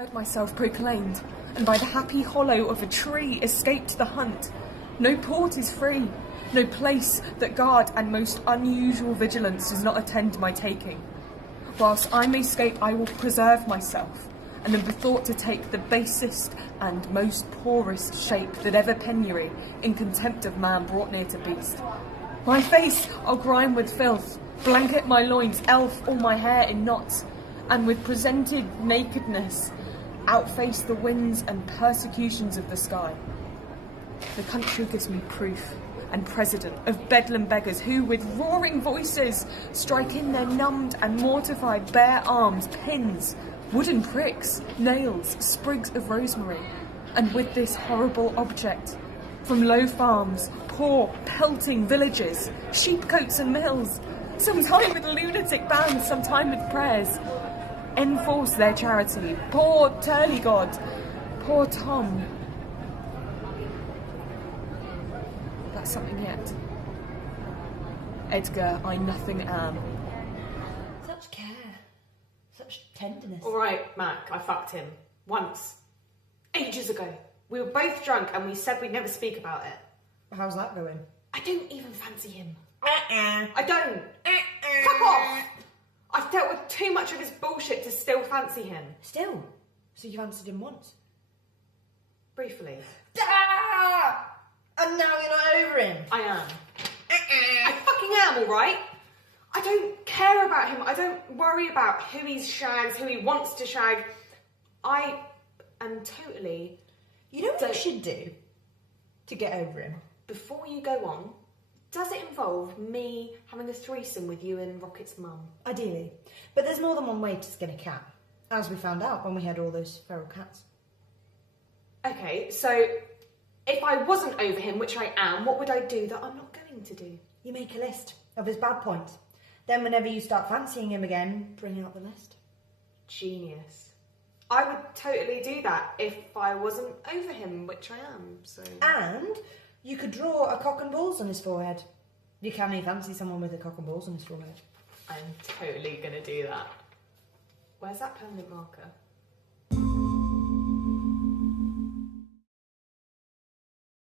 Heard myself proclaimed, and by the happy hollow of a tree escaped the hunt. No port is free, no place that guard and most unusual vigilance does not attend my taking. Whilst I may escape, I will preserve myself, and am bethought to take the basest and most poorest shape that ever penury in contempt of man brought near to beast. My face I'll grime with filth, blanket my loins, elf all my hair in knots, and with presented nakedness outface the winds and persecutions of the sky. The country gives me proof and precedent of Bedlam beggars who, with roaring voices, strike in their numbed and mortified bare arms pins, wooden pricks, nails, sprigs of rosemary, and with this horrible object, from low farms, poor, pelting villages, sheepcotes and mills, sometime with lunatic bands, sometime with prayers, enforce their charity. Poor Turlygod, poor Tom. That's something yet. Edgar, I nothing am. Such care. Such tenderness. Alright, Mac, I fucked him. Once. Ages ago. We were both drunk and we said we'd never speak about it. How's that going? I don't even fancy him. I don't. Fuck off! I've dealt with too much of his bullshit to still fancy him. Still? So you've answered him once? Briefly. Ah! And now you're not over him? I am. I fucking am, alright? I don't care about him. I don't worry about who he shags, who he wants to shag. I am totally... You know what you should do to get over him? Before you go on, does it involve me having a threesome with you and Rocket's mum? Ideally. But there's more than one way to skin a cat, as we found out when we had all those feral cats. Okay, so if I wasn't over him, which I am, what would I do that I'm not going to do? You make a list of his bad points. Then whenever you start fancying him again, bring out the list. Genius. I would totally do that if I wasn't over him, which I am, so... And you could draw a cock and balls on his forehead. You can fancy someone with a cock and balls on his forehead. I'm totally going to do that. Where's that permanent marker?